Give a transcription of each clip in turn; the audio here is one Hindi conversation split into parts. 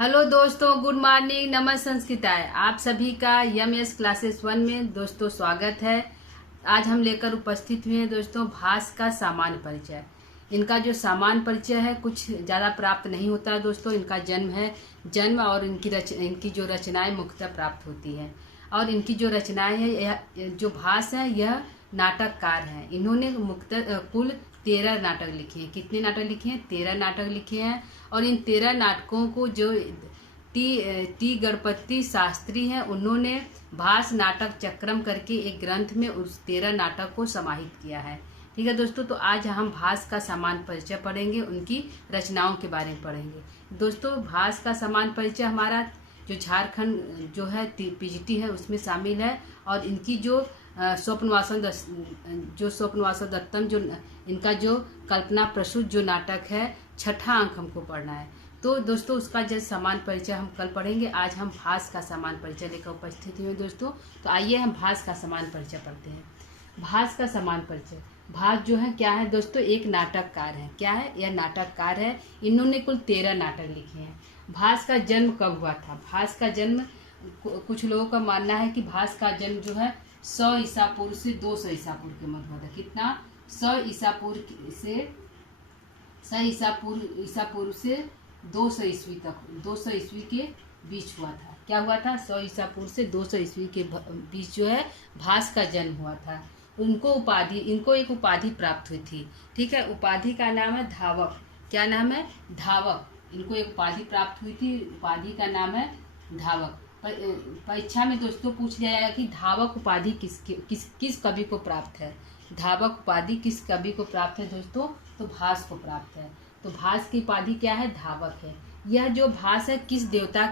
हेलो दोस्तों, गुड मॉर्निंग, नमः संस्कृताय। आप सभी का यमएस क्लासेस 1 में दोस्तों स्वागत है। आज हम लेकर उपस्थित हुए हैं दोस्तों भास का सामान्य परिचय। इनका जो सामान्य परिचय है कुछ ज़्यादा प्राप्त नहीं होता है दोस्तों। इनका जन्म और इनकी जो रचनाएं मुख्यतः प्राप्त होती हैं। और इनकी जो रचनाएं हैं, जो भास है, यह नाटककार हैं। इन्होंने मुख्यतः कुल 13 नाटक लिखे हैं। कितने नाटक लिखे हैं? 13 नाटक लिखे हैं। और इन 13 नाटकों को जो टी गणपति शास्त्री हैं, उन्होंने भास नाटक चक्रम करके एक ग्रंथ में उस 13 नाटक को समाहित किया है। ठीक है दोस्तों, तो आज हम भास का सामान्य परिचय पढ़ेंगे, उनकी रचनाओं के बारे में पढ़ेंगे। दोस्तों, भास का सामान्य परिचय हमारा जो झारखंड जो है पीजीटी है उसमें शामिल है। और इनकी जो स्वप्नवासन दत्तम जो इनका जो कल्पना प्रसूत जो नाटक है, 6ठा अंक हमको पढ़ना है। तो दोस्तों, उसका जो सामान्य परिचय हम कल पढ़ेंगे। आज हम भास का सामान्य परिचय लेकर उपस्थित हुए दोस्तों। तो आइए हम भास का सामान्य परिचय पढ़ते हैं। भास का सामान्य परिचय। भास जो है क्या है दोस्तों? एक नाटककार है। क्या है? यह नाटककार है। इन्होंने कुल 13 नाटक लिखे हैं। भास का जन्म कब हुआ था? भास का जन्म, कुछ लोगों का मानना है कि भास का जन्म जो है 100 ईसा पूर्व से 200 ईसा पूर्व के मध्य हुआ था। कितना? 100 ईसा पूर्व से 200 ईस्वी तक, 200 ईस्वी के बीच हुआ था। क्या हुआ था? 100 ईसा पूर्व से 200 ईस्वी के बीच जो है भास का जन्म हुआ था। इनको एक उपाधि प्राप्त हुई थी। ठीक है, उपाधि का नाम है धावक। क्या नाम है? धावक। इनको एक उपाधि प्राप्त हुई थी, उपाधि का नाम है धावक। परीक्षा में दोस्तों पूछ लिया जाएगा कि धावक उपाधि किस कवि को प्राप्त है। धावक उपाधि किस कवि को प्राप्त है दोस्तों? तो भास को प्राप्त है। तो भास की उपाधि क्या है? धावक है। यह जो भास है किस देवता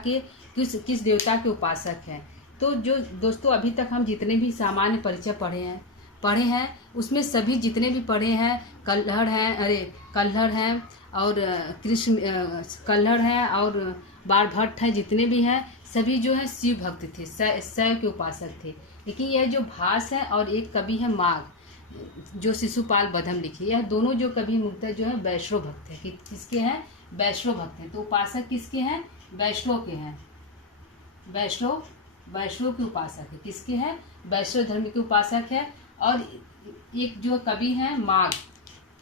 के उपासक हैं? तो जो दोस्तों अभी तक हम जितने भी सामान्य परिचय पढ़े हैं उसमें सभी जितने भी पढ़े हैं, कल्हड़ हैं और कृष्ण कल्हड़ हैं और बाणभट्ट हैं, जितने भी हैं सभी जो है शिव भक्त थे, शैव के उपासक थे। लेकिन यह जो भास है और एक कवि है माघ, जो शिशुपाल बधम लिखे, यह दोनों जो कवि मुख्यतः जो है वैष्णव भक्त है। किसके हैं? वैष्णव भक्त हैं। तो उपासक किसके हैं? वैष्णव के हैं। वैष्णव के उपासक है। किसके हैं? वैष्णव धर्म के उपासक है। और एक जो कवि है माघ,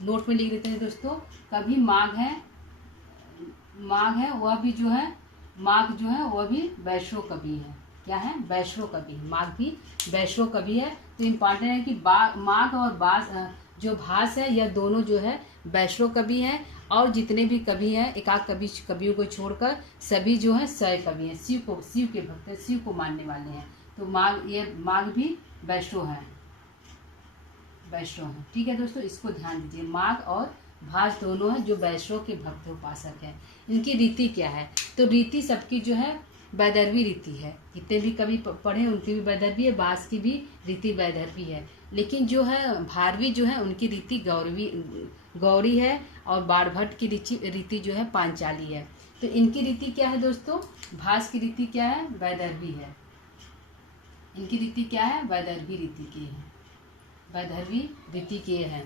नोट में लिख देते हैं दोस्तों, कवि माघ है, वह भी जो है माघ जो है वह भी वैष्णव कवि है। क्या है? वैष्णव कवि। माघ भी वैष्णव कवि है। तो इम्पॉर्टेंट है कि माघ और जो भास है, यह दोनों जो है वैष्णव कवि हैं। और जितने भी कवि हैं, एकाध कवियों को छोड़कर सभी जो है शैव कवि हैं, शिव के भक्त हैं, शिव को मानने वाले हैं। तो माघ भी वैष्णव है। ठीक है दोस्तों, इसको ध्यान दीजिए। माघ और भास दोनों है जो वैष्णव के भक्त उपासक है। इनकी रीति क्या है? तो रीति सबकी जो है वैदर्भी रीति है। जितने भी कवि पढ़े उनकी भी वैदर्भी है, भास की भी रीति वैदर्भी है। लेकिन जो है भारवी जो है उनकी रीति गौरी है। और बाणभट्ट की रीति जो है पांचाली है। तो इनकी रीति क्या है दोस्तों? भास की रीति क्या है? वैदर्भी है। इनकी रीति क्या है? वैदर्भी रीति की है। वैदर्भी रीति के हैं।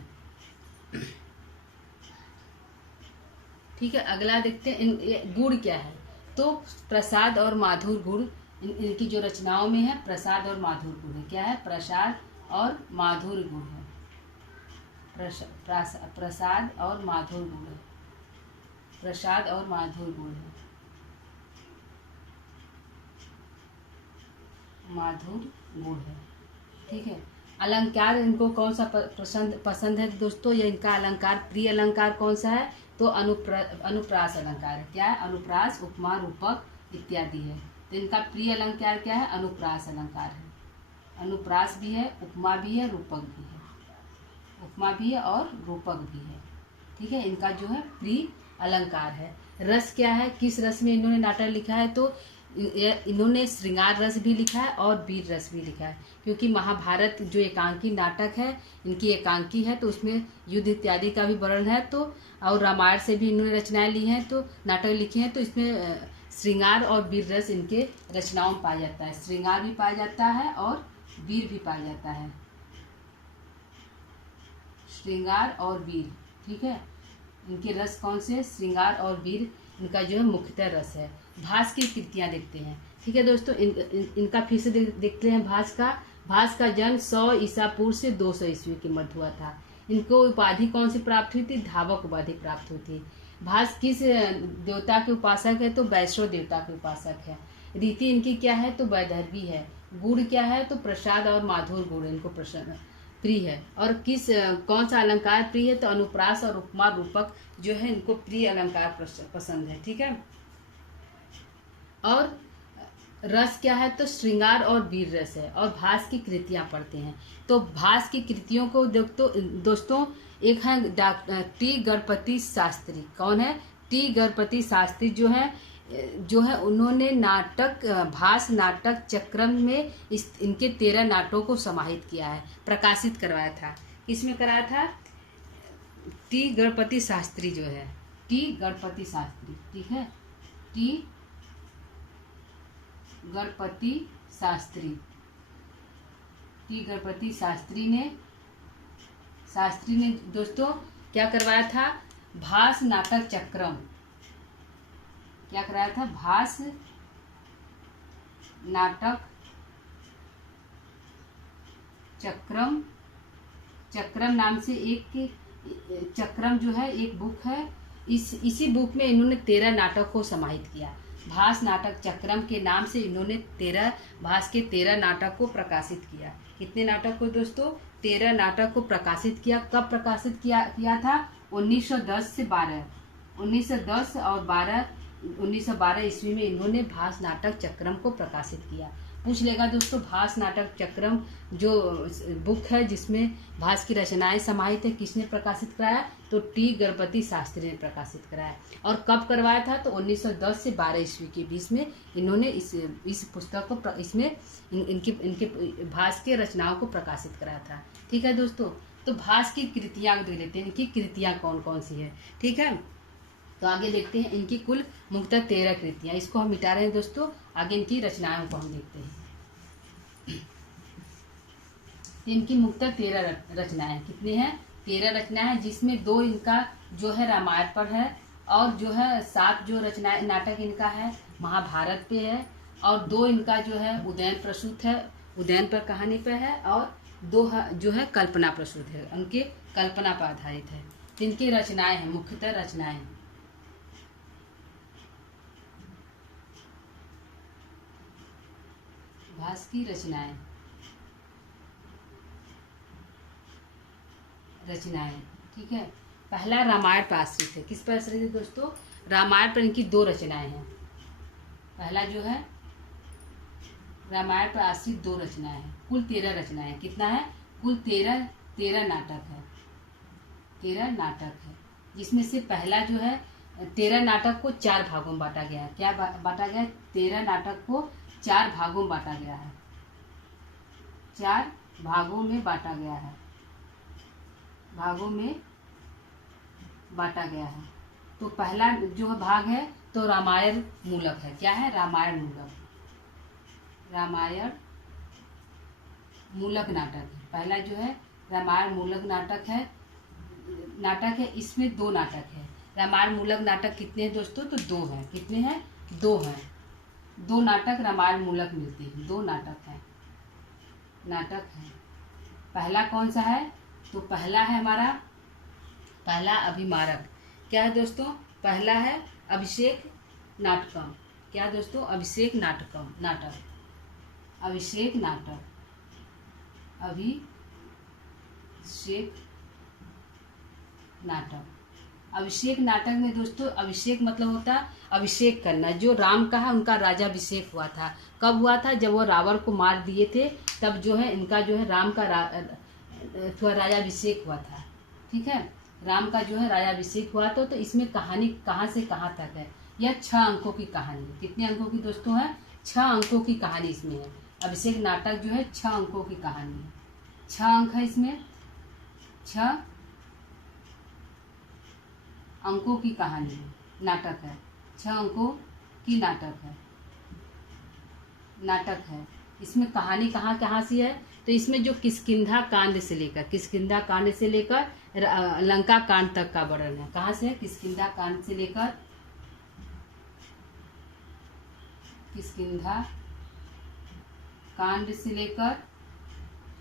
ठीक है, अगला देखते हैं गुण क्या है। तो प्रसाद और माधुर गुण इनकी जो रचनाओं में है, प्रसाद और माधुर गुण है। क्या है? प्रसाद और माधुर गुण है। प्रसाद और माधुर गुण है। प्रसाद और माधुर गुण है। माधुर गुण है। ठीक है। अलंकार इनको कौन सा पसंद है दोस्तों? ये इनका अलंकार, प्रिय अलंकार कौन सा है? तो अनुप्रास अलंकार है। क्या है? अनुप्रास, उपमा, रूपक इत्यादि है। तो इनका प्रिय अलंकार क्या है? अनुप्रास अलंकार है। अनुप्रास भी है, उपमा भी है, रूपक भी है। उपमा भी है और रूपक भी है। ठीक है, इनका जो है प्रिय अलंकार है। रस क्या है? किस रस में इन्होंने नाटक लिखा है? तो इन्होंने श्रृंगार रस भी लिखा है और वीर रस भी लिखा है। क्योंकि महाभारत जो एकांकी नाटक है, इनकी एकांकी है, तो उसमें युद्ध इत्यादि का भी वर्णन है। तो और रामायण से भी इन्होंने रचनाएं ली हैं, तो नाटक लिखे हैं। तो इसमें श्रृंगार और वीर रस इनके रचनाओं में पाया जाता है। श्रृंगार भी पाया जाता है और वीर भी पाया जाता है। श्रृंगार और वीर। ठीक है, इनके रस कौन से? श्रृंगार और वीर इनका जो है मुख्यतः रस है। भास की कृतियाँ देखते हैं। ठीक है दोस्तों, इनका फिर से देखते हैं भास का जन्म 100 ईसा पूर्व से 200 ईस्वी के मध्य हुआ था। इनको उपाधि कौन सी प्राप्त हुई थी? धावक उपाधि प्राप्त हुई थी। भास किस देवता के उपासक है? तो वैष्णव देवता के उपासक है। रीति इनकी क्या है? तो वैदर्भी है। गुण क्या है? तो प्रसाद और माधुर गुण इनको प्रिय है। और कौन सा अलंकार प्रिय है? तो अनुप्रास और उपमा रूपक जो है इनको प्रिय अलंकार पसंद है। ठीक है। और रस क्या है? तो श्रृंगार और वीर रस है। और भास की कृतियां पढ़ते हैं। तो भास की कृतियों को दोस्तों एक है टी गणपति शास्त्री। कौन है? टी गणपति शास्त्री जो है उन्होंने भास नाटक चक्रम में इनके 13 नाटकों को समाहित किया है, प्रकाशित करवाया था। किसमें कराया था? टी गणपति शास्त्री जो है, टी गणपति शास्त्री। ठीक है, टी गणपति शास्त्री। टी गणपति शास्त्री ने दोस्तों क्या करवाया था? भास नाटक चक्रम। क्या कराया था? भास नाटक चक्रम नाम से एक चक्रम जो है एक बुक है। इसी बुक में इन्होंने 13 नाटक को समाहित किया। भास नाटक चक्रम के नाम से इन्होंने भास के 13 नाटक को प्रकाशित किया। कितने नाटक को दोस्तों? 13 नाटक को प्रकाशित किया। कब प्रकाशित किया था? 1910 से 12, 1910 और 1912 ईस्वी में इन्होंने भास नाटक चक्रम को प्रकाशित किया। पूछ लेगा दोस्तों, भास नाटक चक्रम जो बुक है जिसमें भास की रचनाएं समाहित है, किसने प्रकाशित कराया? तो टी गणपति शास्त्री ने प्रकाशित कराया। और कब करवाया था? तो 1910 से 12 ईस्वी के बीच में इन्होंने इस पुस्तक को इसमें इनके भास के रचनाओं को प्रकाशित कराया था। ठीक है दोस्तों, तो भास की कृतियां देख लेते हैं, इनकी कृतियां कौन कौन सी है। ठीक है, तो आगे देखते हैं इनकी कुल मुख्यतः 13 कृतियां। इसको हम मिटा रहे हैं दोस्तों, आगे इनकी रचनाओं को हम देखते हैं। इनकी मुख्यतः 13 रचनाएं। कितने हैं? 13 रचनाएं हैं, जिसमें 2 इनका जो है रामायण पर है, और जो है 7 जो रचनाएं नाटक इनका है महाभारत पे है, और 2 इनका जो है उदयन प्रसूत है, उदयन पर कहानी पे है, और 2 जो है कल्पना प्रसूत है, उनके कल्पना पर आधारित है। इनकी रचनाएं हैं, मुख्यतः रचनाएं। भास की रचनाएं ठीक है। पहला रामायण पर आश्रित है। किस पर आश्रित है दोस्तों? रामायण पर इनकी 2 रचनाएं हैं। पहला जो है रामायण पर आश्रित 2 रचनाएं हैं। कुल 13 रचनाएं। कितना है? कुल 13 नाटक है। 13 नाटक है, जिसमें से पहला जो है 13 नाटक को 4 भागों में बांटा गया है। क्या बांटा गया है? 13 नाटक को 4 भागों में बांटा गया है। 4 भागों में बांटा गया है। तो पहला जो भाग है तो रामायण मूलक है। क्या है? रामायण मूलक नाटक है। पहला जो है रामायण मूलक नाटक है। इसमें 2 नाटक है। रामायण मूलक नाटक कितने हैं दोस्तों? तो 2 हैं। कितने हैं? 2 हैं। 2 नाटक रामायण मूलक मिलते हैं। 2 नाटक है। पहला कौन सा है? तो पहला है हमारा अभिमारक। क्या है दोस्तों? पहला है अभिषेक नाटकम। क्या दोस्तों? अभिषेक नाटक। अभिषेक नाटक में दोस्तों अभिषेक मतलब होता है अभिषेक करना। जो राम का है उनका राजाभिषेक हुआ था। कब हुआ था? जब वो रावण को मार दिए थे, तब जो है इनका जो है राम का राजाभिषेक हुआ था। ठीक है, राम का जो है राजाभिषेक हुआ तो इसमें कहानी कहाँ से कहाँ तक है? यह 6 अंकों की कहानी है। कितने अंकों की दोस्तों है? 6 अंकों की कहानी इसमें है। अभिषेक नाटक जो है 6 अंकों की कहानी है। 6 अंक है इसमें। 6 अंकों की कहानी है, नाटक है। 6 अंकों की नाटक है। इसमें कहानी कहाँ कहाँ सी है? तो इसमें जो किष्किंधा कांड से लेकर लंका कांड तक का वर्णन है। कहाँ से है? किष्किंधा कांड से लेकर किष्किंधा कांड से लेकर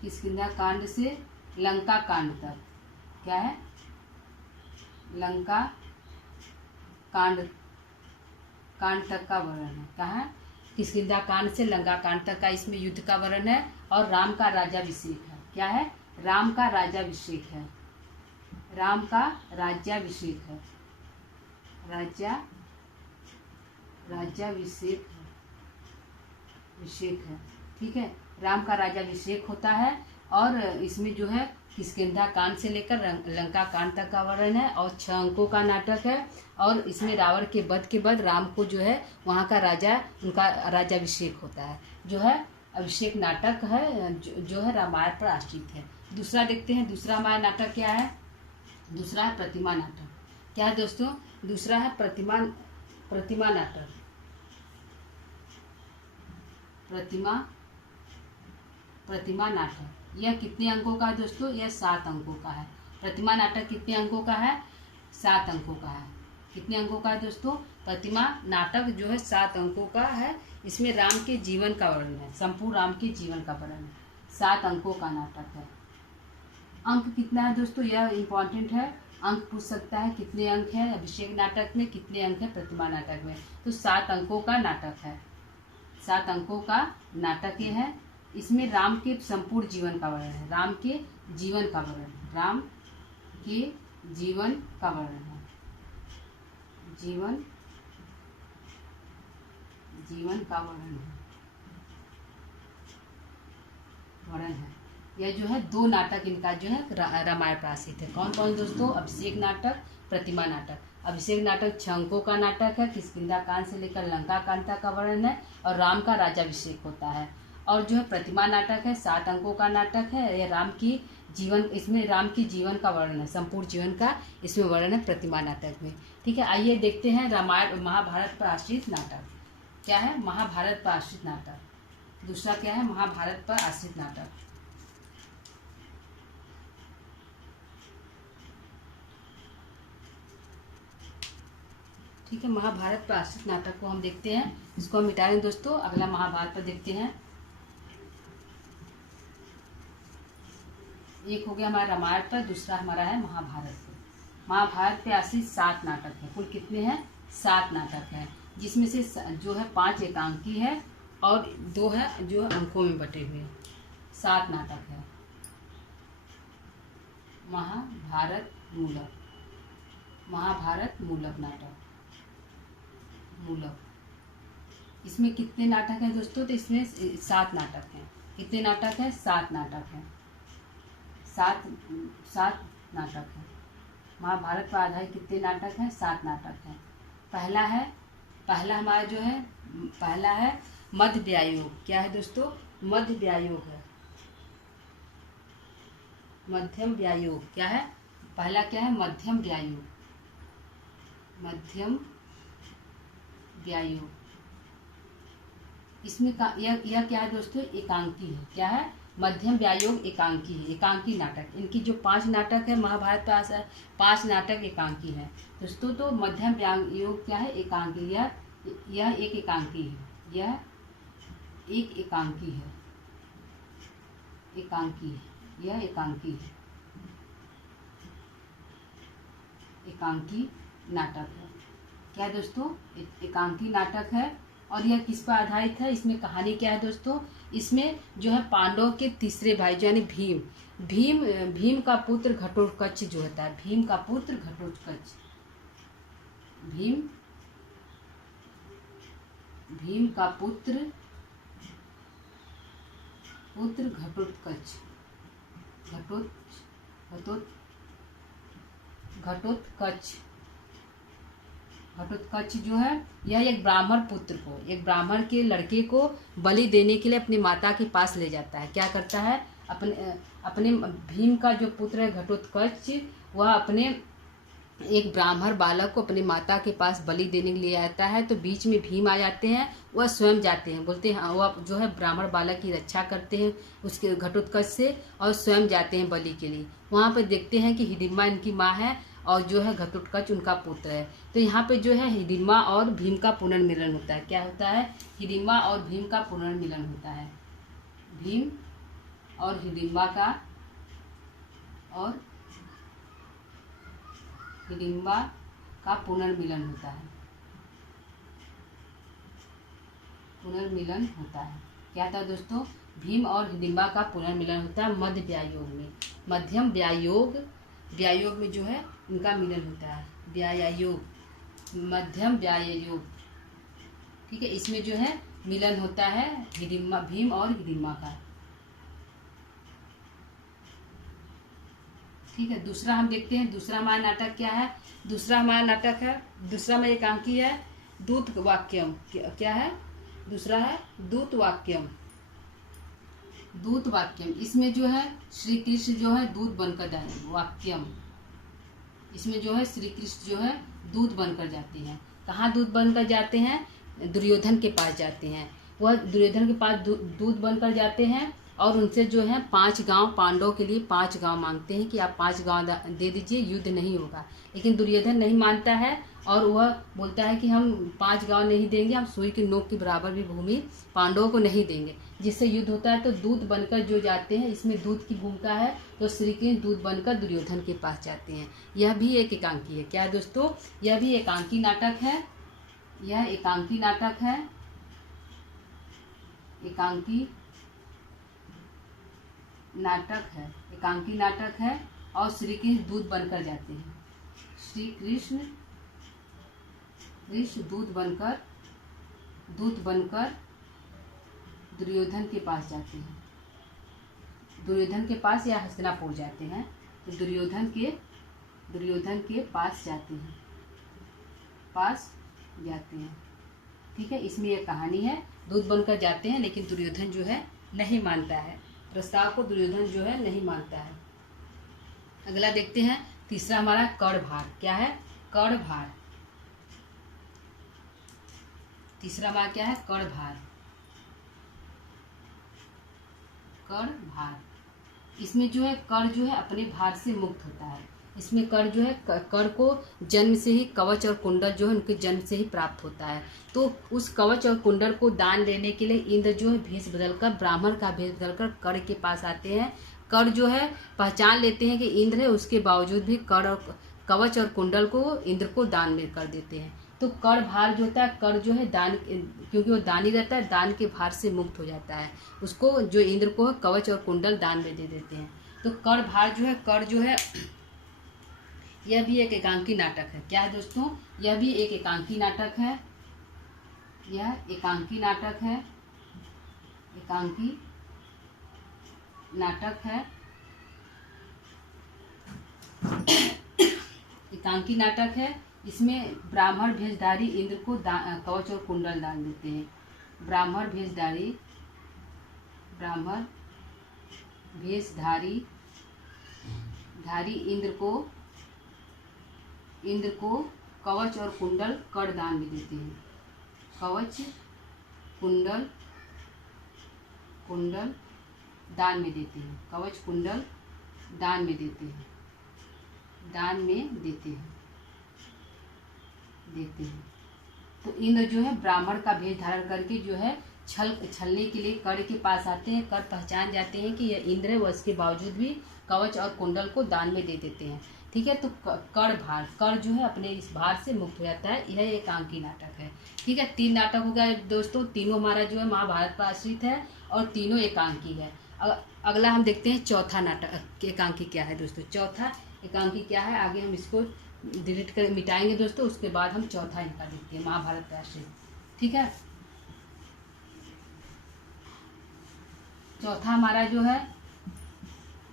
किष्किंधा कांड से लंका कांड तक। क्या है? लंका कांड तक का वर्णन है। क्या है? किष्किंधा कांड से लंका कांड तक का इसमें युद्ध का वर्णन है और राम का राज्याभिषेक है। क्या है? राम का राज्याभिषेक है। राम का राज्याभिषेक है। राज्याभिषेक है। ठीक है, राम का राज्याभिषेक होता है और इसमें जो है किष्किंधा कांड से लेकर लंका कांड तक का वर्णन है और 6 अंकों का नाटक है। और इसमें रावण के वध के बाद राम को जो है वहाँ का उनका राज्याभिषेक होता है, जो है अभिषेक नाटक है, जो है रामायण पर आश्रित है। दूसरा देखते हैं, दूसरा हमारा नाटक क्या है? दूसरा है प्रतिमा नाटक। क्या है दोस्तों? दूसरा है प्रतिमा नाटक। प्रतिमा नाटक यह कितने अंकों का है दोस्तों? यह 7 अंकों का है। प्रतिमा नाटक कितने अंकों का है? 7 अंकों का है। कितने अंकों का है दोस्तों? प्रतिमा नाटक जो है 7 अंकों का है। इसमें राम के जीवन का वर्णन है, संपूर्ण राम के जीवन का वर्णन है। 7 अंकों का नाटक है। अंक कितना है दोस्तों? यह इम्पॉर्टेंट है, अंक पूछ सकता है। कितने अंक है अभिषेक नाटक में, कितने अंक है प्रतिमा नाटक में? तो 7 अंकों का नाटक है। 7 अंकों का नाटक ये है। इसमें राम के संपूर्ण जीवन का वर्णन है। राम के जीवन का वर्णन है। राम के जीवन का वर्णन है। जीवन का वर्णन है। यह जो है 2 नाटक इनका जो है रामायण पर आश्रित है। कौन कौन दोस्तों? अभिषेक नाटक, प्रतिमा नाटक। अभिषेक नाटक 6 अंकों का नाटक है। किष्किंधा कांड से लेकर लंका कांड तक का वर्णन है और राम का राज्याभिषेक होता है। और जो है प्रतिमा नाटक है 7 अंकों का नाटक है। यह राम की जीवन, इसमें राम की जीवन का वर्णन है, संपूर्ण जीवन का इसमें वर्णन है प्रतिमा नाटक में। ठीक है, आइए देखते हैं रामायण महाभारत पर आश्रित नाटक। क्या है? महाभारत पर आश्रित नाटक। दूसरा क्या है? महाभारत पर आश्रित नाटक। ठीक है, महाभारत पर आश्रित नाटक को हम देखते हैं। इसको हम मिटा लें दोस्तों, अगला महाभारत पर देखते हैं। एक हो गया हमारा रामायण पर, दूसरा हमारा है महाभारत पर। महाभारत पे आश्रित 7 नाटक है। कुल कितने हैं? 7 नाटक है, जिसमें से जो है 5 एकांकी है और 2 है जो अंकों में बटे हुए। 7 नाटक है। महाभारत मूलक नाटक। इसमें कितने नाटक हैं दोस्तों? तो इसमें 7 नाटक हैं। कितने नाटक हैं? 7 नाटक हैं। 7 नाटक है। महाभारत पर आधारित कितने नाटक हैं? 7 नाटक हैं। पहला हमारा जो है पहला है मध्य व्यायोग। क्या है दोस्तों? मध्य व्यायोग है। मध्यम व्यायोग। क्या है? पहला क्या है? मध्यम व्यायोग। इसमें यह क्या है दोस्तों? एकांकी है। क्या है? मध्यम व्यायोग एकांकी है। एकांकी नाटक, इनकी जो 5 नाटक है महाभारत पर 5 नाटक एकांकी है दोस्तों। तो मध्यम व्यायोग क्या है? एकांकी। यह एक एकांकी है। यह एक एकांकी है। यह एकांकी है। एकांकी नाटक है। क्या है दोस्तों? एकांकी नाटक है। और यह किस पर आधारित है? इसमें कहानी क्या है दोस्तों? इसमें जो है पांडवों के तीसरे भाई यानी भीम का पुत्र घटोत्कच जो होता है, भीम का पुत्र घटोत्कच, भीम का पुत्र घटोत्कच घटोत्कच जो है यह एक ब्राह्मण के लड़के को बलि देने के लिए अपनी माता के पास ले जाता है। क्या करता है? अपने भीम का जो पुत्र है घटोत्कच, वह अपने एक ब्राह्मण बालक को अपनी माता के पास बलि देने के लिए आता है। तो बीच में भीम आ जाते हैं, वह स्वयं जाते हैं, बोलते हैं वह जो है ब्राह्मण बालक की रक्षा करते हैं उसके घटोत्कच से और स्वयं जाते हैं बलि के लिए। वहाँ पर देखते हैं कि हिडिम्बा इनकी माँ है और जो है घटोत्कच उनका पुत्र है। तो यहाँ पे जो है हिडिम्बा और भीम का पुनर्मिलन होता है। क्या होता है? हिडिम्बा और भीम का पुनर्मिलन होता है। भीम और हिडिम्बा का पुनर्मिलन होता है। पुनर्मिलन होता है। क्या था दोस्तों? भीम और हिडिम्बा का पुनर्मिलन होता है मध्य व्यायोग में। मध्यम व्यायोग में जो है इनका मिलन होता है। व्यायोग, मध्यम व्यायोग, ठीक है। इसमें जो है मिलन होता है भीम और हिडिम्बा का, ठीक है। दूसरा हम देखते हैं, दूसरा हमारा नाटक क्या है? दूसरा हमारा में एकांकी है दूत वाक्यम। क्या है? दूसरा है दूत वाक्यम। इसमें जो है श्री कृष्ण जो है दूत बनकर वाक्यम, इसमें जो है श्री कृष्ण जो है दूत बनकर जाते हैं। कहाँ दूत बनकर जाते हैं? दुर्योधन के पास जाते हैं। वह दुर्योधन के पास दूत बनकर जाते हैं और उनसे जो है 5 गांव, पांडवों के लिए 5 गांव मांगते हैं कि आप 5 गांव दे दीजिए, युद्ध नहीं होगा। लेकिन दुर्योधन नहीं मानता है और वह बोलता है कि हम 5 गांव नहीं देंगे, हम सुई की नोक के बराबर भी भूमि पांडवों को नहीं देंगे। जिससे युद्ध होता है तो दूत बनकर जो जाते हैं, इसमें दूत की भूमिका है। तो श्री कृष्ण दूत बनकर दुर्योधन के पास जाते हैं। यह भी एक एकांकी है। क्या है दोस्तों? यह भी एकांकी नाटक है। यह एकांकी नाटक है। एकांकी नाटक है और श्री कृष्ण दूत बनकर जाते हैं। श्री कृष्ण दूत बनकर दुर्योधन के पास जाते हैं। दुर्योधन के पास या हस्तिनापुर जाते हैं। तो दुर्योधन के पास जाते हैं, ठीक है। इसमें यह कहानी है। दूत बनकर जाते हैं लेकिन दुर्योधन जो है नहीं मानता है, प्रस्ताव को दुर्योधन जो है नहीं मानता है। अगला देखते हैं, तीसरा हमारा कर्णभार। क्या है? कर्णभार। तीसरा हमारा क्या है? कर्णभार। इसमें जो है कर्ण जो है अपने भार से मुक्त होता है। इसमें कर्ण जो है कर्ण को जन्म से ही कवच और कुंडल जो है उनके जन्म से ही प्राप्त होता है। तो उस कवच और कुंडल को दान देने के लिए इंद्र जो है भेष बदलकर, ब्राह्मण का भेष बदलकर कर्ण के पास आते हैं। कर्ण जो है पहचान लेते हैं कि इंद्र है, उसके बावजूद भी कवच और कुंडल को इंद्र को दान में कर देते हैं। तो कर्ण भार जो होता है, कर्ण जो है दान, क्योंकि वो दानी रहता है, दान के भार से मुक्त हो जाता है। उसको जो इंद्र को कवच और कुंडल दान में दे देते हैं। तो कर्ण भार जो है, कर्ण जो है, यह भी एक एकांकी नाटक है। क्या है दोस्तों? यह भी एक एकांकी नाटक है। यह एकांकी नाटक है। एकांकी नाटक है। इसमें ब्राह्मण भेषधारी इंद्र को कवच और कुंडल दान देते हैं। ब्राह्मण भेषधारी इंद्र को कवच और कुंडल कर्ण दान में देते हैं। कवच कुंडल दान में देते हैं। कवच कुंडल दान में देते हैं। तो इंद्र जो है ब्राह्मण का भेष धारण करके जो है छलने के लिए कर्ण के पास आते हैं। कर्ण पहचान जाते हैं कि यह इंद्र है, वह इसके बावजूद भी कवच और कुंडल को दान में दे देते हैं, ठीक है। तो कर्ण जो है अपने इस भार से मुक्त हो जाता है। यह एकांकी नाटक है, ठीक है। 3 नाटक हो गए दोस्तों। तीनों हमारा जो है महाभारत पर आश्रित है और तीनों एकांकी है। अगला हम देखते हैं चौथा नाटक एकांकी क्या है दोस्तों। चौथा एकांकी क्या है, आगे हम इसको डिलीट कर मिटाएंगे दोस्तों। उसके बाद हम चौथा इनका देखते हैं महाभारत पर आश्रित, ठीक है। चौथा हमारा जो है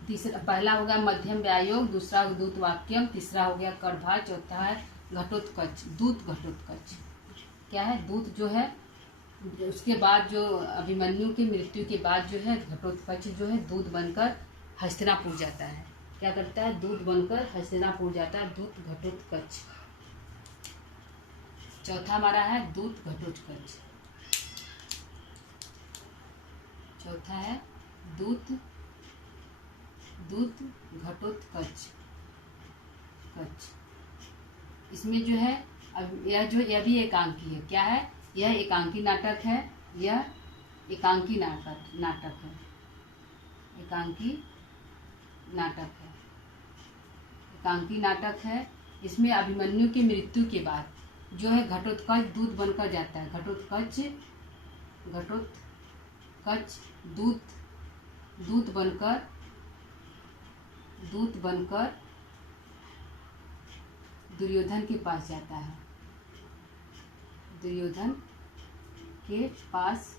पहला हो गया मध्यम व्यायोग, दूसरा दूत वाक्यम, तीसरा हो गया कर्णभार, चौथा है घटोत्कच, दूत घटोत्कच। क्या है? दूत जो है उसके बाद जो अभिमन्यु की मृत्यु के बाद जो है घटोत्कच जो है दूत बनकर हस्तिनापुर जाता है। क्या करता है? दूत बनकर हस्तिनापुर जाता है, दूत घटोत्कच। चौथा हमारा है दूत घटोत्कच। चौथा है दूत घटोत्कच। इसमें जो है अब यह भी एकांकी है। क्या है? यह एकांकी नाटक है। यह एकांकी नाटक है। एकांकी नाटक है। एकांकी नाटक है। इसमें अभिमन्यु की मृत्यु के बाद जो है घटोत्कच दूत बनकर जाता है। घटोत्कच दूत बनकर दुर्योधन के पास जाता है। दुर्योधन के पास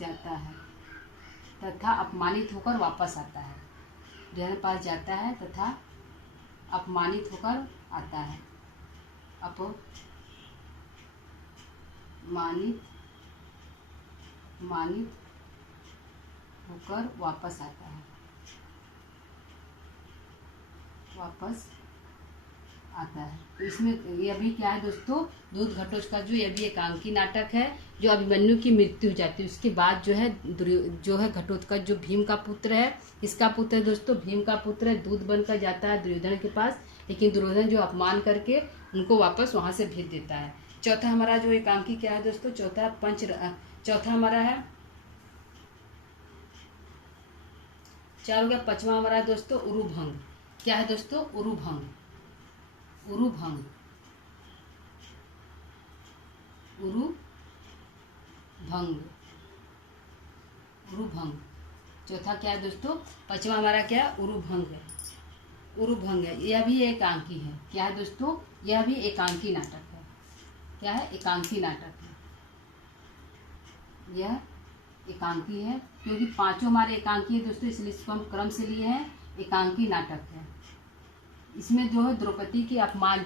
जाता है तथा अपमानित होकर वापस आता है। दुर्योधन के पास जाता है तथा अपमानित होकर आता है। मानित होकर वापस आता है। तो इसमें यह भी क्या है दोस्तों? दूत घटोत्कच का जो यह भी एकांकी नाटक है। जो अभिमन्यु की मृत्यु हो जाती है उसके बाद जो है घटोत्कच जो भीम का पुत्र है, इसका पुत्र है दोस्तों, भीम का पुत्र है, दूत बनकर जाता है दुर्योधन के पास। लेकिन दुर्योधन जो अपमान करके उनको वापस वहां से भेज देता है। चौथा हमारा जो एकांकी क्या है दोस्तों? चौथा हमारा है 4 हो गया। 5वां हमारा है दोस्तों उरुभंग। क्या है दोस्तों? उरुभंग। चौथा क्या है दोस्तों? 5वां हमारा क्या है? उरुभंग है। यह भी एकांकी है। क्या है दोस्तों? यह भी एकांकी नाटक है। क्या है? एकांकी नाटक है। यह एकांकी है क्योंकि 5 हमारे एकांकी है दोस्तों, इसलिए इसको हम क्रम से लिए हैं। एकांकी नाटक है। इसमें जो है द्रौपदी की अपमान,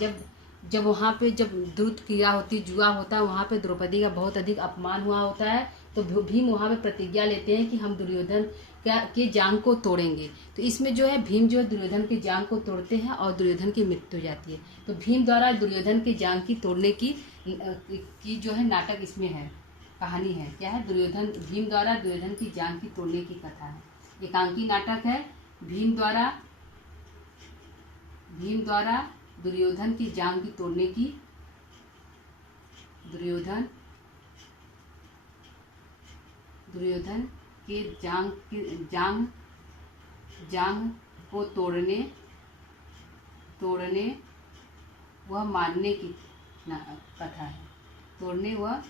जब वहाँ पे जब द्रुत क्रिया होती, जुआ होता है, वहाँ पे द्रौपदी का बहुत अधिक अपमान हुआ होता है। तो भीम वहाँ पे प्रतिज्ञा लेते हैं कि हम दुर्योधन के जांग को तोड़ेंगे। तो इसमें जो है भीम जो है दुर्योधन के जांग को तोड़ते हैं और दुर्योधन की मृत्यु हो जाती है। तो भीम द्वारा दुर्योधन के जांग की तोड़ने की जो है नाटक इसमें है, कहानी है। क्या है? भीम द्वारा दुर्योधन की जांग की तोड़ने की कथा है। एकांकी नाटक है। भीम द्वारा दुर्योधन की जांग की तोड़ने की, दुर्योधन के जांग को तोड़ने वह मारने की कथा है। तोड़ने व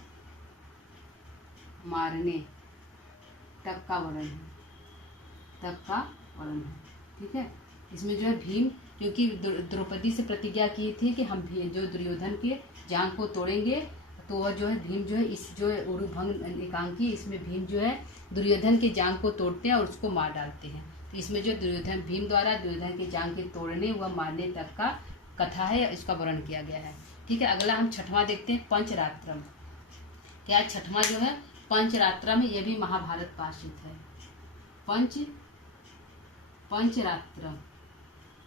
मारने तक का वर्णन है। ठीक है। इसमें जो है भीम, क्योंकि द्रौपदी से प्रतिज्ञा की थी कि हम जो दुर्योधन के जांग को तोड़ेंगे, तो वह जो है भीम जो है इस जो है उरुभंग एकांकी, इसमें भीम जो है दुर्योधन के जांग को तोड़ते हैं और उसको मार डालते हैं। तो इसमें जो भीम द्वारा दुर्योधन के जांग के तोड़ने व मारने तक का कथा है, इसका वर्णन किया गया है। ठीक है। अगला हम 6वां देखते हैं, पंचरात्रम। क्या 6वां जो है पंचरात्रम है। यह भी महाभारत पार्षित है।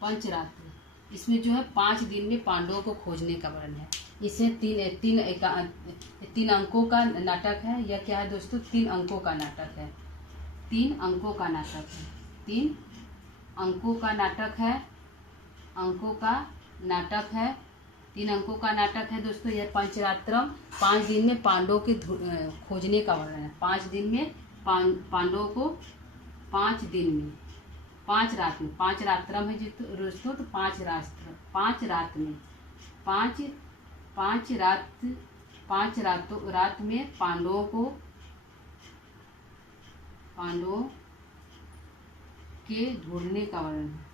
पंचरात्र इसमें जो है 5 दिन में पांडवों को खोजने का वर्णन है। इसे तीन अंकों का नाटक है। यह क्या है दोस्तों? 3 अंकों का नाटक है। 3 अंकों का नाटक है। 3 अंकों का नाटक है। 3 अंकों का नाटक है दोस्तों। यह पंचरात्रम 5 दिन में पांडवों के खोजने का वर्णन है। 5 दिन में पांडवों को 5 दिन में 5 रात में, 5 रात्रम है दोस्तों। तो 5 रात में 5 रात में पांडवों के ढूंढने का वर्णन है।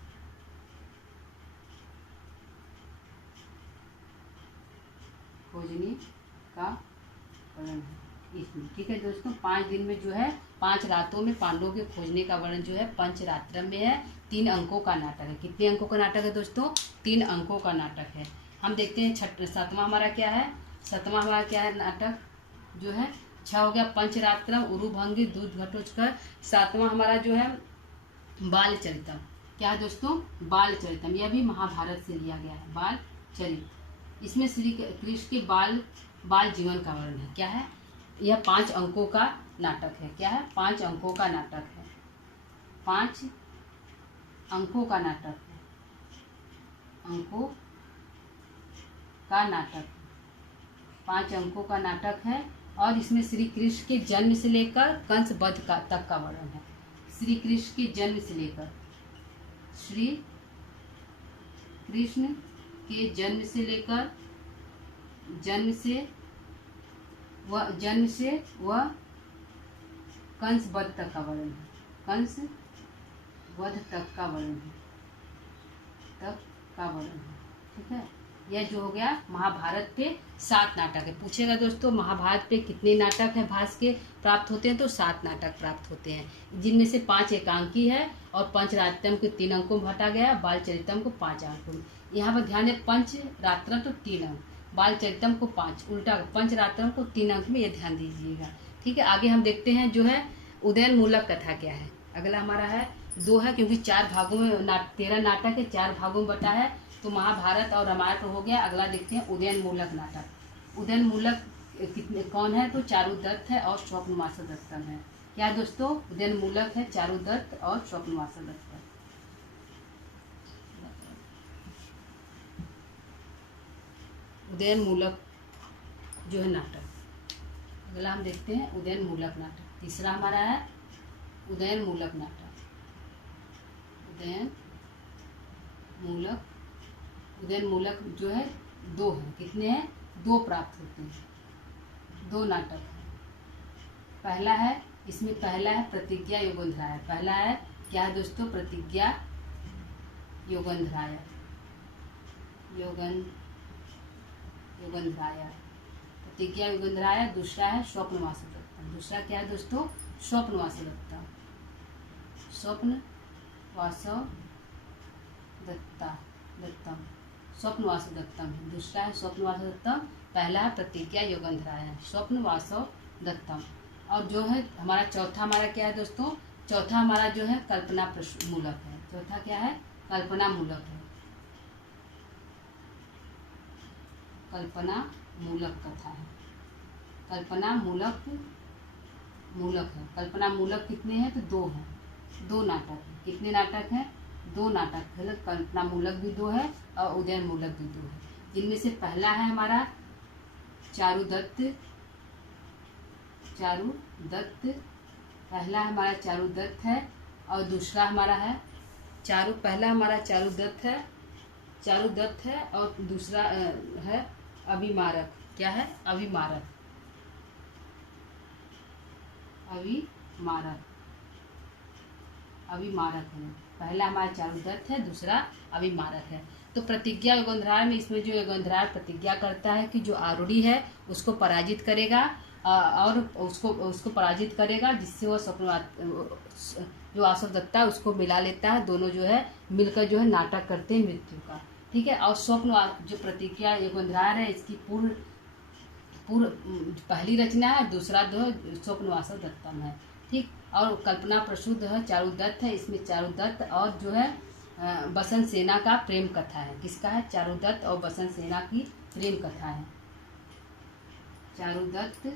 खोजने का वर्णन है इसमें। ठीक है दोस्तों। 5 दिन में जो है 5 रातों में पांडवों के खोजने का वर्णन जो है पंचरात्रम में है। 3 अंकों का नाटक है। कितने अंकों का नाटक है दोस्तों? 3 अंकों का नाटक है। हम देखते हैं 7वां हमारा क्या है? 7वां हमारा क्या है नाटक जो है? 6 हो गया पंचरात्रम, उरुभंगी, दूत घटोत्कच। 7वां हमारा जो है बालचरितम। क्या है दोस्तों? बालचरितम। यह भी महाभारत से लिया गया है। बालचरित, इसमें श्री कृष्ण के बाल जीवन का वर्णन है। क्या है? यह 5 अंकों का नाटक है। क्या है? 5 अंकों का नाटक है। 5 अंकों का नाटक है। अंकों का नाटक, 5 अंकों का नाटक है और इसमें श्री कृष्ण के जन्म से लेकर कंस वध का तक का वर्णन है। श्री कृष्ण के जन्म से लेकर, श्री कृष्ण के जन्म से लेकर जन्म से वह कंस वध तक का वर्णन है। कंस वध तक का वर्णन है, ठीक है। यह जो हो गया महाभारत पे 7 नाटक है। पूछेगा दोस्तों महाभारत पे कितने नाटक है भास के प्राप्त होते हैं, तो 7 नाटक प्राप्त होते हैं, जिनमें से 5 एकांकी है और पंचरात्रम को 3 अंकों में घटा गया, बाल चरितम को 5 अंकों में। यहाँ पर ध्यान दें, पंचरात्रम तो 3 अंक, बाल चरितम को 5, उल्टा पंचरात्रम को 3 अंक में, ये ध्यान दीजिएगा, ठीक है। आगे हम देखते हैं जो है उदयन मूलक कथा क्या है। अगला हमारा है 2 है, क्योंकि 4 भागों में 13 नाटक है, 4 भागों में बटा है, तो महाभारत और रामायण तो हो गया। अगला देखते हैं उदयन मूलक नाटक। उदयन मूलक कितने कौन है, तो चारुदत्त है और स्वप्नवास दत्तम है। क्या है दोस्तों, उदयन मूलक है चारुदत्त और स्वप्नवास दत्त। उदयन मूलक जो है नाटक, अगला हम देखते हैं उदयन मूलक नाटक। तीसरा हमारा है उदयन मूलक नाटक। उदयन मूलक जो है 2 है, कितने हैं, 2 प्राप्त होते हैं, 2 नाटक है। पहला है, इसमें पहला है प्रतिज्ञा योगंधराय। पहला है क्या है दोस्तों, प्रतिज्ञा योगंधराय, प्रतिज्ञा योगंधराय। दूसरा है स्वप्नवास दत्तम। दूसरा क्या है दोस्तों, स्वप्नवास दत्तम, स्वप्नवास दत्तम है। दूसरा है स्वप्नवास दत्तम, पहला है प्रतिज्ञा योगंधराय, स्वप्नवास दत्तम। और जो है हमारा चौथा हमारा क्या है दोस्तों, चौथा हमारा जो है कल्पना मूलक है। चौथा क्या है, कल्पना मूलक है, कल्पना मूलक कथा है, कल्पना मूलक है। कल्पना मूलक कितने हैं, तो 2 हैं, 2 नाटक है। कितने नाटक हैं, 2 नाटक है। कल्पना मूलक भी 2 है और उदयन मूलक भी 2 है, जिनमें से पहला है हमारा चारुदत्त, पहला हमारा चारुदत्त है और दूसरा हमारा है पहला हमारा चारुदत्त है और दूसरा है अभिमारक। क्या है, अभिमारक है। पहला हमारा चारुदत्त है, दूसरा अभिमारक है। तो प्रतिज्ञा योगंधराय में, इसमें जो योगंधराय प्रतिज्ञा करता है कि जो आरूढ़ी है उसको पराजित करेगा और उसको पराजित करेगा, जिससे वो जो वासवदत्ता है उसको मिला लेता है। दोनों जो है मिलकर जो है नाटक करते हैं मृत्यु का, ठीक है। और स्वप्न जो प्रतिज्ञा योगंधराय है, इसकी पूर्व पहली रचना है, दूसरा जो है स्वप्नवास दत्तम है, ठीक। और कल्पना प्रसूत है चारुदत्त है। इसमें चारुदत्त और जो है बसंत सेना का प्रेम कथा है। किसका है, चारुदत्त और बसंत सेना की प्रेम कथा है। चारुदत्त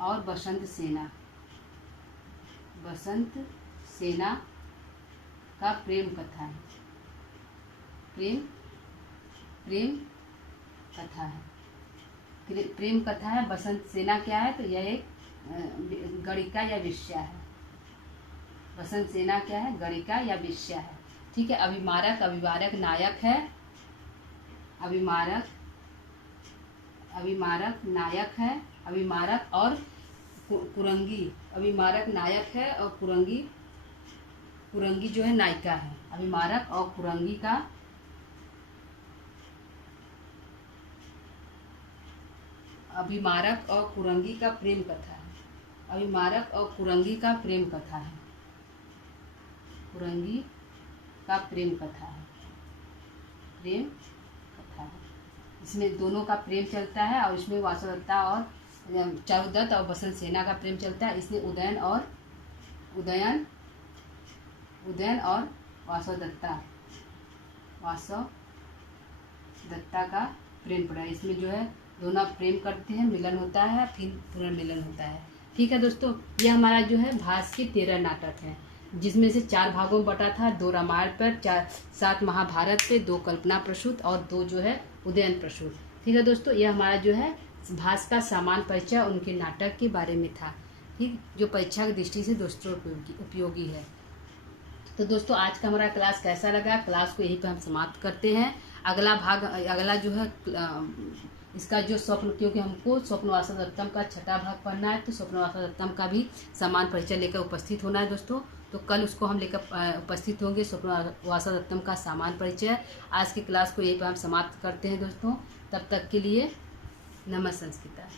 और बसंत सेना का प्रेम कथा है, प्रेम कथा है। बसंत सेना क्या है, तो यह एक गणिका या वेश्या है। बसंत सेना क्या है, गणिका या वेश्या है, ठीक है। अभिमारक नायक है, अभिमारक नायक है। अभिमारक और कुरंगी, अभिमारक नायक है और कुरंगी जो है नायिका है। अभिमारक और कुरंगी का प्रेम कथा है। अभिमारक और कुरंगी का प्रेम कथा है, प्रेम कथा है। इसमें दोनों का प्रेम चलता है और इसमें वासवदत्ता और चारुदत्त और बसंत सेना का प्रेम चलता है। इसमें उदयन और वासवदत्ता का प्रेम पड़ा है। इसमें जो है दोनों प्रेम करते हैं, मिलन होता है, फिर पुनर्मिलन होता है, ठीक है दोस्तों। ये हमारा जो है भास के 13 नाटक है, जिसमें से 4 भागों में बटा था, 2 रामायण पर, 7 महाभारत पे, 2 कल्पना प्रसूत और 2 जो है उदयन प्रसूत। ठीक है दोस्तों, ये हमारा जो है भास का सामान्य परिचय उनके नाटक के बारे में था। ठीक, जो परीक्षा की दृष्टि से दोस्तों उपयोगी है। तो दोस्तों आज का हमारा क्लास कैसा लगा, क्लास को यहीं पे हम समाप्त करते हैं। अगला जो है इसका जो स्वप्न, क्योंकि हमको स्वप्नवासा दत्तम का छठा भाग पढ़ना है, तो स्वप्नवासा दत्तम का भी समान परिचय लेकर उपस्थित होना है दोस्तों। तो कल उसको हम लेकर उपस्थित होंगे, स्वप्नवासा दत्तम का समान परिचय। आज की क्लास को यहीं पर हम समाप्त करते हैं दोस्तों। तब तक के लिए नमः संस्कृता।